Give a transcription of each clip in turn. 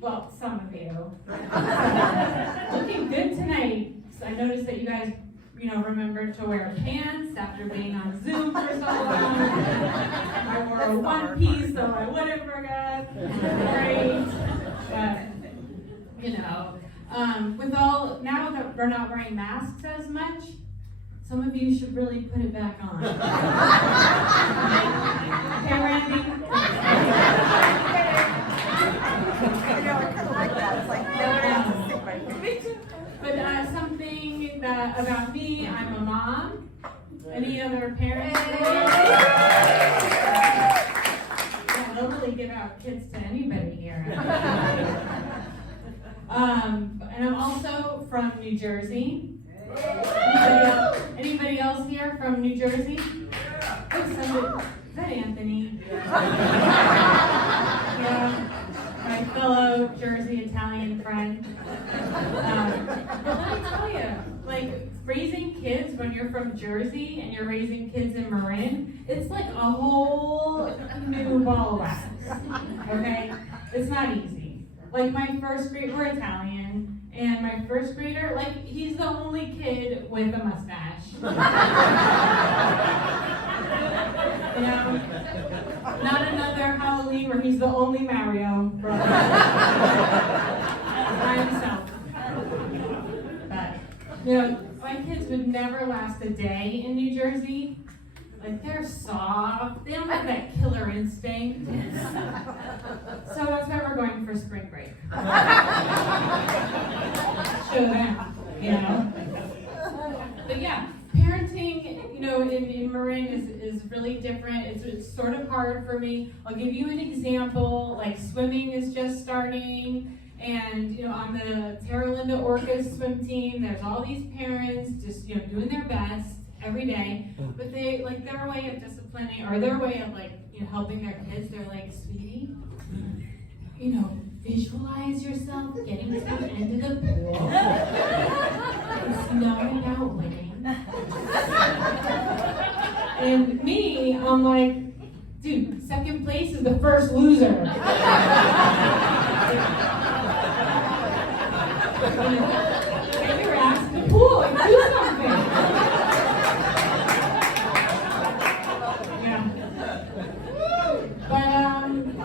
Well, some of you. Looking good tonight. So I noticed that you guys, remembered to wear pants after being on Zoom for so long. I wore a one piece, so I wouldn't forget. Great. But, now that we're not wearing masks as much, some of you should really put it back on. Okay, Randy? But something about me, I'm a mom. Any other parents? Yeah, they'll really give out kids to anybody here. And I'm also from New Jersey. Anybody else here from New Jersey? Oh, is that Anthony? Yeah, my fellow Jersey Italian friend. But let me tell you, raising kids when you're from Jersey and you're raising kids in Marin, it's like a whole new ball of wax. Okay? It's not easy. My first grade, we're Italian, and my first grader, he's the only kid with a mustache. Not another Halloween where he's the only Mario by himself. But, my kids would never last a day in New Jersey. They're soft. They don't have that killer instinct. So that's why we're going for spring break. Show them, But yeah, parenting, in Marin is really different. It's sort of hard for me. I'll give you an example. Swimming is just starting. And, on the Terra Linda Orcas swim team, there's all these parents just, doing their best every day, but their way of disciplining, or their way of helping their kids, they're like, sweetie, visualize yourself getting to the end of the pool. It's not about winning. And me, I'm like, dude, second place is the first loser. Get your ass in the pool and do something.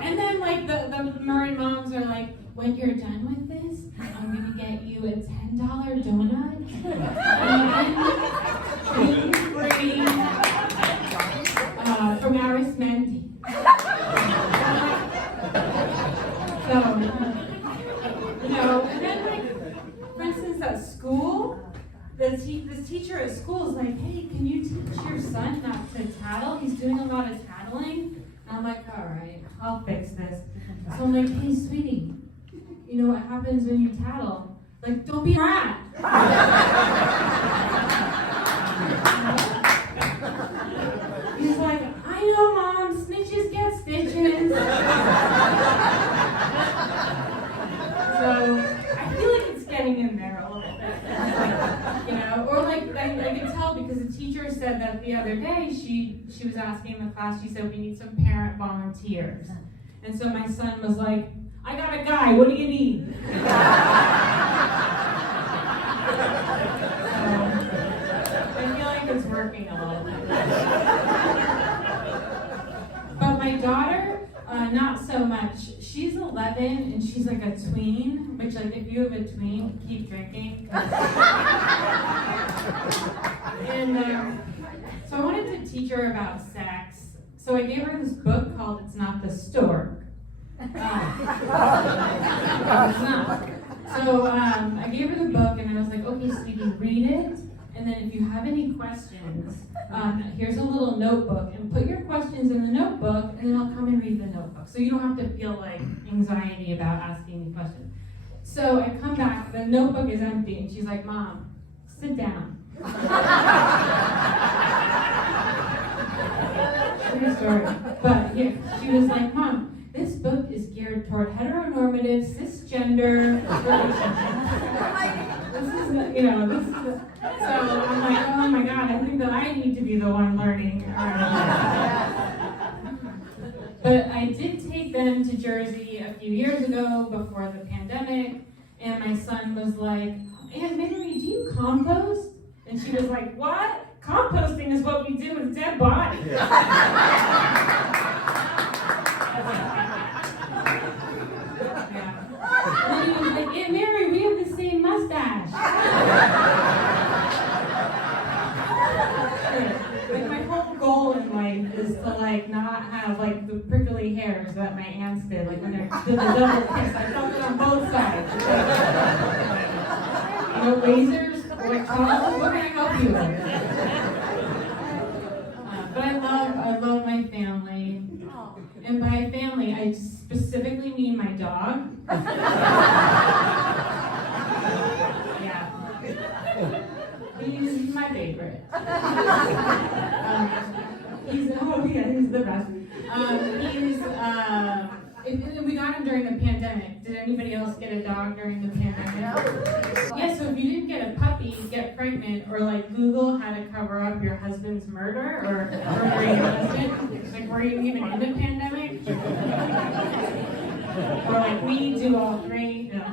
And then the Marin moms are like, when you're done with this, I'm gonna get you a $10 donut and gluten-free from Arismendi. So, and then for instance at school, this teacher at school is like, hey, can you teach your son not to tattle? He's doing a lot of tattling. I'm like, all right, I'll fix this. So I'm like, hey, sweetie, you know what happens when you tattle? Don't be a rat. He's like, I know, Mom, snitches get stitches. So I feel like it's getting in there a little bit. Or I could tell because the teacher said that the other day, she was asking in the class, she said, we need some parent volunteers. And so my son was like, I got a guy, what do you need? So, I feel like it's working a little bit. But my daughter, not so much. She's 11 and she's like a tween, which if you have a tween, keep drinking. And so I wanted to teach her about sex. So I gave her this book called It's Not the Stork. It's not. So I gave her the book and I was like, okay, sweetie, read it. And then if you have any questions, here's a little notebook. And put your questions in the notebook and then I'll come and read the notebook. So you don't have to feel anxiety about asking me questions. So I come back, the notebook is empty. And she's like, Mom, sit down. True story. But yeah, she was like, Mom, this book is geared toward heteronormative, cisgender relationships. So I'm like, oh my God, I think that I need to be the one learning. But I did take them to Jersey a few years ago before the pandemic, and my son was like, Aunt Mary, do you compost? And she was like, what? Composting is what we do with dead bodies. Yeah. And then he was like, Aunt Mary, we have the same mustache. Like, my whole goal in life is to like not have like the prickly hairs that my aunts did, like when they did the double kiss. I felt it on both sides. No lasers, what can I help you with? But I love my family. And by family, I specifically mean my dog. Yeah. He's my favorite. He's the best. We got him during the pandemic. Did anybody else get a dog during the pandemic? Yeah, so if you didn't get a puppy, get pregnant, or like Google how to cover up your husband's murder, or murdering your husband, like were you even in the pandemic? Or like we do all three? No.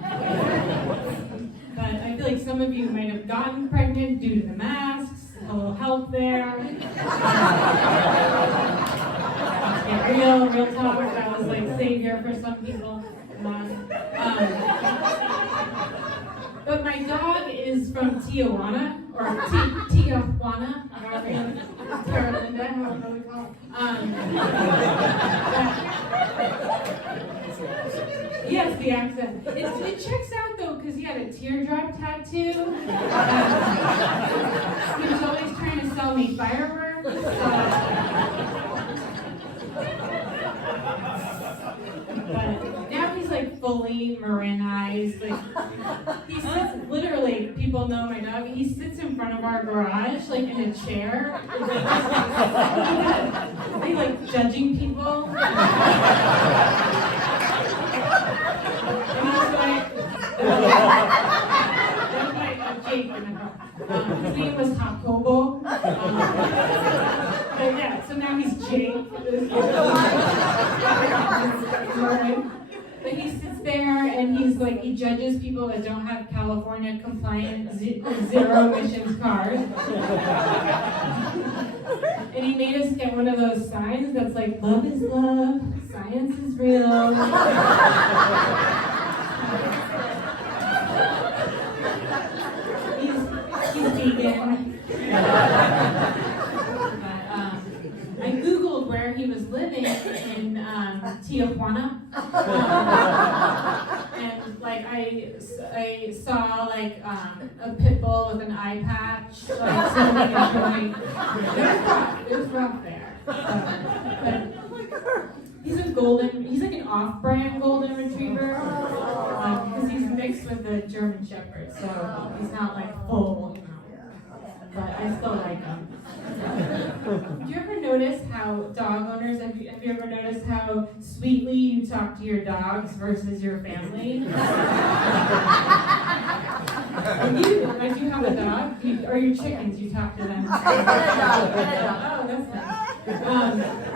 But I feel like some of you might have gotten pregnant due to the masks, a little help there. Yeah, real talk, that was like savior for some people. But my dog is from Tijuana, or Tijuana, Terralinda, however we call it. Yes, the accent. It checks out though, because he had a teardrop tattoo. He was always trying to sell me fireworks. But now he's like fully Marinized. Like he sits, literally, people know my dog. He sits in front of our garage, like in a chair. They like judging people. And he's like, there's like a Jake in the car. His name was Jacobo. But yeah, so now he's Jake. But he sits there and he's like, he judges people that don't have California compliant zero emissions cars. And he made us get one of those signs that's like, love is love, science is real. He's vegan. I Googled where he was living in Tijuana. And like I saw like a pit bull with an eye patch, like so there's rough there. But he's like an off-brand golden retriever, because he's mixed with the German Shepherd, so he's not like full, but I still like him. Do you ever notice how dog owners, have you ever noticed how sweetly you talk to your dogs versus your family? Like you have a dog, or your chickens, you talk to them. Oh, that's nice.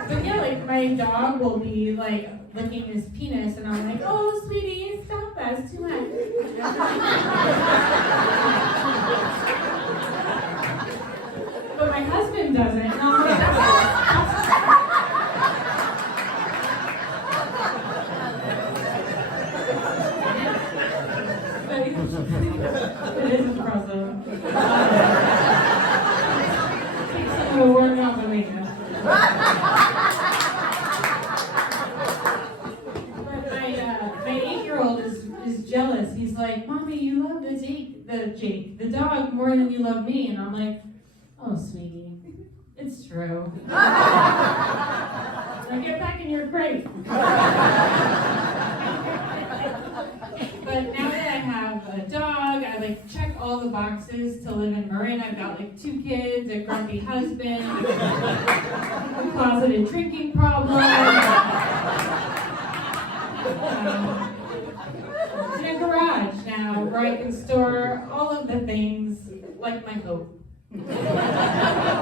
But yeah, like my dog will be like licking his penis, and I'm like, oh, sweetie, stop that, it's too much. But my husband doesn't, and I'm like, it is impressive. Takes some of the work off of me. But my 8-year-old is jealous. He's like, Mommy, you love the dog more than you love me. And I'm like, oh, sweetie, it's true. Now get back in your crate. But now that I have a dog, I like check all the boxes to live in Marin. I've got like 2 kids, a grumpy husband, a closeted drinking problem, and a garage now where I can store all of the things like my hope.